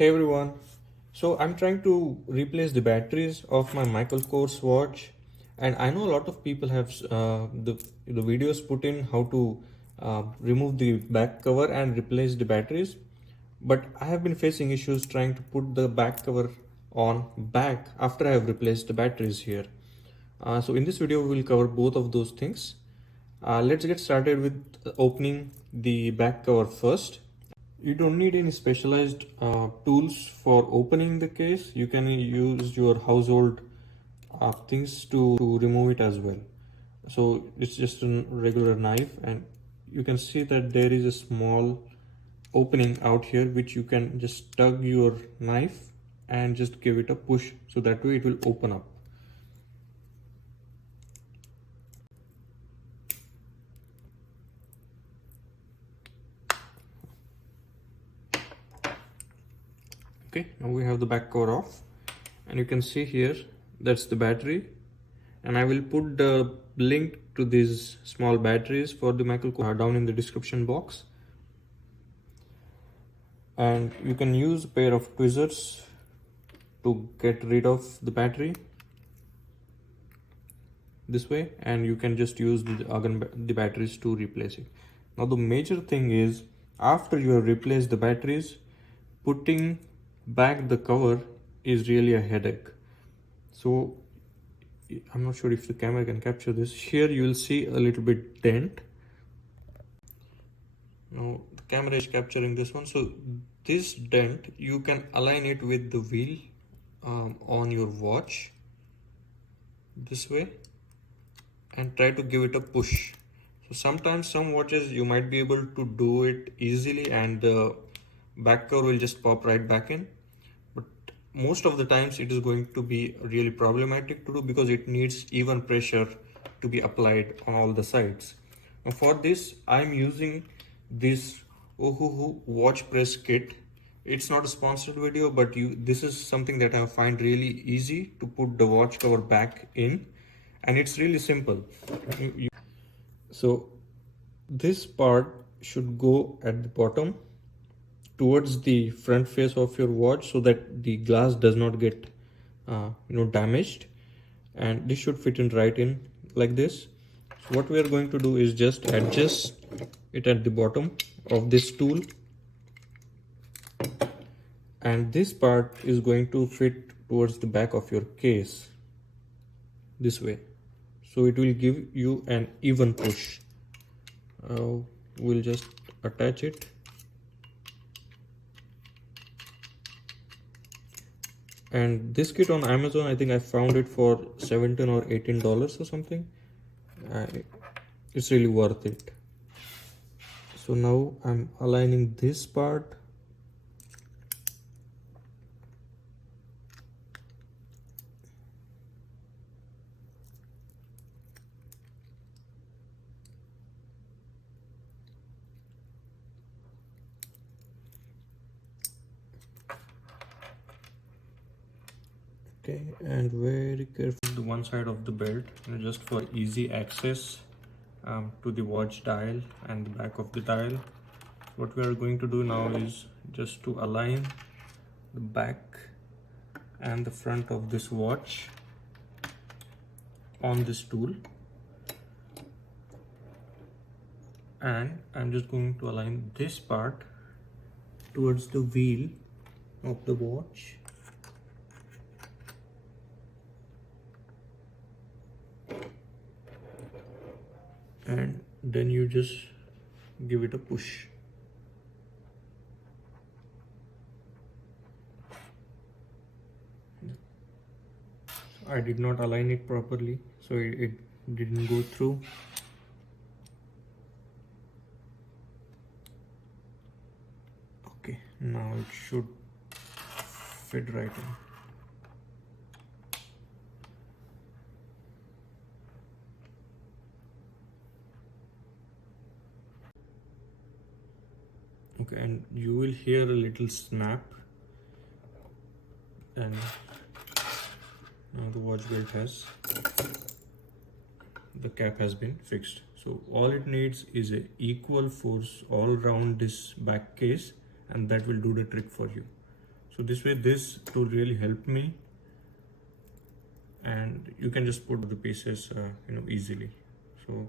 Hey everyone, so I'm trying to replace the batteries of my Michael Kors watch, and I know a lot of people have the videos put in how to remove the back cover and replace the batteries, but I have been facing issues trying to put the back cover on back after I have replaced the batteries here. So in this video we will cover both of those things. Let's get started with opening the back cover first. You don't need any specialized tools for opening the case. You can use your household things to remove it as well. So it's just a regular knife, and you can see that there is a small opening out here which you can just tug your knife and just give it a push, so that way it will open up. Okay, now we have the back cover off, and you can see here that's the battery, and I will put the link to these small batteries for the Michael Kors down in the description box. And you can use a pair of tweezers to get rid of the battery this way, and you can just use the batteries to replace it. Now the major thing is, after you have replaced the batteries, putting back the cover is really a headache. So I'm not sure if the camera can capture this. Here you will see a little bit dent. Now the camera is capturing this one. So this dent, you can align it with the wheel on your watch this way and try to give it a push. So sometimes some watches you might be able to do it easily and the back cover will just pop right back in. But most of the times it is going to be really problematic to do because it needs even pressure to be applied on all the sides. Now for this I'm using this Ohuhu watch press kit. It's not a sponsored video, but this is something that I find really easy to put the watch cover back in, and it's really simple. So this part should go at the bottom towards the front face of your watch so that the glass does not get damaged, and this should fit in right in like this. So what we are going to do is just adjust it at the bottom of this tool, and this part is going to fit towards the back of your case this way, so it will give you an even push. We'll just attach it. And this kit on Amazon, I think I found it for $17 or $18 or something. It's really worth it. So now I'm aligning this part. Okay, and very careful the one side of the belt, just for easy access to the watch dial and the back of the dial. What we are going to do now is just to align the back and the front of this watch on this tool, and I'm just going to align this part towards the wheel of the watch. And then you just give it a push. I did not align it properly, so it didn't go through. Okay, now it should fit right in. Okay, and you will hear a little snap, and now the watch belt the cap has been fixed. So all it needs is a equal force all around this back case, and that will do the trick for you. So this way, this tool really helped me, and you can just put the pieces easily. So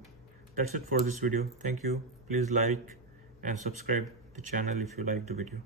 that's it for this video. Thank you. Please like and subscribe the channel if you like the video.